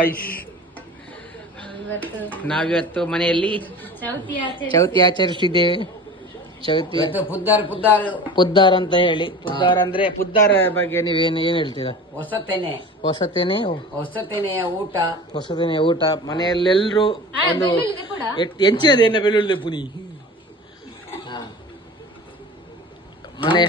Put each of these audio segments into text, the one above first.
Guys, ನಾವಿವತ್ತು ಮನೆಯಲ್ಲಿ ಚೌತಿ ಆಚರಿಸ್ತಿದ್ದೇವೆ. ಚೌತಿ ಪುದ್ದಾರ ಅಂತ ಹೇಳಿ, ಪುದ್ದಾರ ಅಂದ್ರೆ ಪುದ್ದಾರ ಬಗ್ಗೆ ನೀವೇನು ಏನ್ ಹೇಳ್ತೀರಾ? ಹೊಸತೆನೆಯ ಊಟ ಮನೆಯಲ್ಲೆಲ್ಲರೂ ಒಂದು ಹೆಂಚಿನದೇನ ಬೆಳ್ಳುಳ್ಳಿ ಪುನಿ ಮನೆ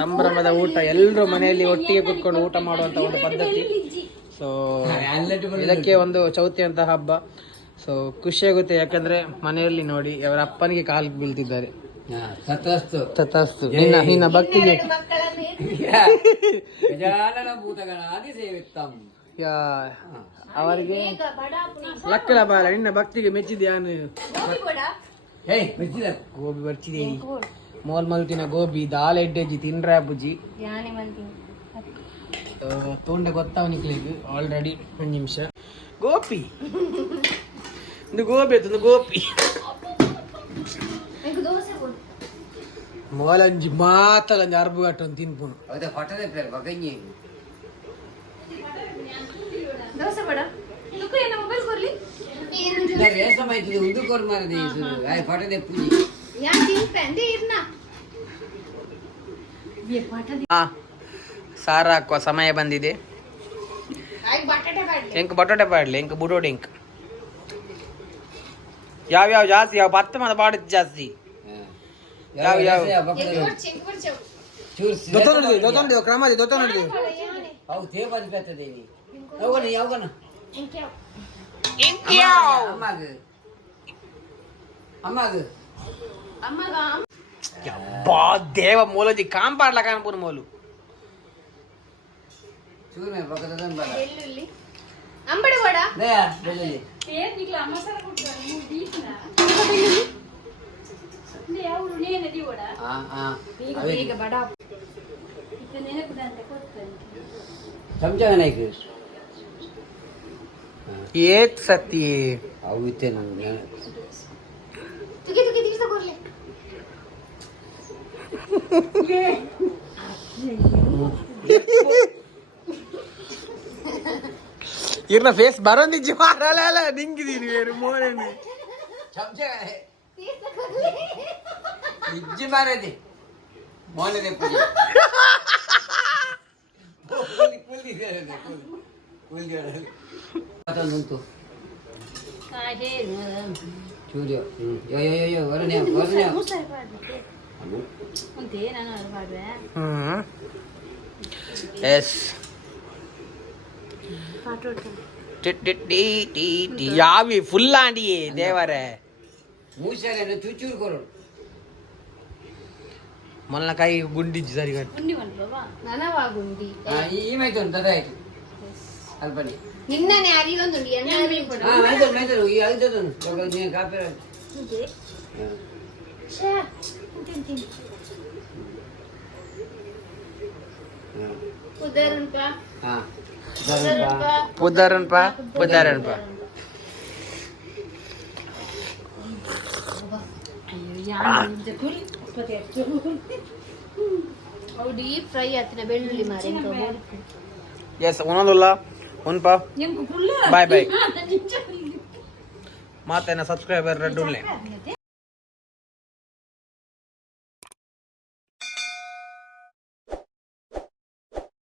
ಸಂಭ್ರಮದ ಊಟ, ಎಲ್ಲರೂ ಮನೆಯಲ್ಲಿ ಒಟ್ಟಿಗೆ ಕುತ್ಕೊಂಡು ಊಟ ಮಾಡುವಂತ ಒಂದು ಪದ್ಧತಿ. ಸೊ ಇದಕ್ಕೆ ಒಂದು ಚೌತಿ ಅಂತ ಹಬ್ಬ. ಸೊ ಖುಷಿಯಾಗುತ್ತೆ, ಯಾಕಂದ್ರೆ ಮನೆಯಲ್ಲಿ ನೋಡಿ ಅವರ ಅಪ್ಪನಿಗೆ ಕಾಲು ಬೀಳ್ತಿದ್ದಾರೆ. ತಥಾಸ್ತು. ನಿನ್ನ ಭಕ್ತಿಗೆ ಅವರಿಗೆ ಲಕ್ಕಲ ಬಾಲ, ನಿನ್ನ ಭಕ್ತಿಗೆ ಮೆಚ್ಚಿದ್ಯಾನು? ಗೋಬಿ ಬರ್ಚಿದೆ, ಮೋಲ್ ಮಲ್ತಿನ ಗೋಬಿ ದಾಲ್ ಎಡ್ಡೆಜ್ಜಿ ತಿನ್ರ ಬುಜಿ ತೋಂಡ ಗೊತ್ತಾವನಿಕ್ಲಿಗೆ ಆಲ್ರೆಡಿ 1 ನಿಮಿಷ. ಗೋಪಿ ಒಂದು ಗೋಪಿ ಮೋಲಂಜಿ ಮಾತಲಂಜಿ ಅರ್ಬು ಗಟ್ಟೊಂದು ತಿನ್ಪುನು ಸಾರ ಹಾಕುವ ಸಮಯ ಬಂದಿದೆ. ಎಂಕ್ ಬಟಾಟೆ ಪಾಡ್ಲಿ, ಎಂಕ್ ಬುಡೋಡಿ, ಎಂಕ್ ಯಾವ ಜಾಸ್ತಿ, ಯಾವ ಭತ್ತ ಮತ ಪಾಡಿದ್ ಜಾಸ್ತಿ, ಯಾವ ಕ್ರಮ ದೇವ ಮೂಲಜಿ ಕಾಂಪಾಡ್ಲ ಕಾನ್ಪುರ್ ಮೋಲು ಏತ್ ಸತಿ ಇರ್ನ ಫೇಸ್ ಬರೋದಿಜ್ಜಿ ಮಾರಲ್ಲ ನಿಂಗಿದೀನಿ ಮೋನೇನೆ ಇಜ್ಜಿ ಮಾರದಿ ಮೋನೇನೆ ಉಂಟು ಚೂರಿಯೋ ಎಸ್ ಯಾವಿ ಫುಲ್ ಆಂಡಿಯೇ ದೇವರೇ ಚೂಚೂರು ಕೊರೋಡು ಮೊನ್ನ ಕೈ ಗುಂಡಿಜ್ಜಿ ಸರಿ ಈಮಾಯ್ತು ಉಂಟು ಅದಾಯ್ತು ಅಲ್ಪನಿ ನಿನ್ನನೆ ಅರಿಯೊಂದುಂಡು ಕಾಪೆ ಪುದರನ್ಪ ಡೀಪ್ ಫ್ರೈ ಆತಿನ ಬೆಳ್ಳುಳ್ಳಿ ಮಾರೆ ಎಸ್ ಒಂದೊಂದಲ್ಲ ಉನ್ಪ ಬಾಯ್ ಬಾಯ್ ಮಾತೇನ ಸಬ್ಸ್ಕ್ರೈಬರ್ ರೆಡ್ಡುಲ್ಲೆ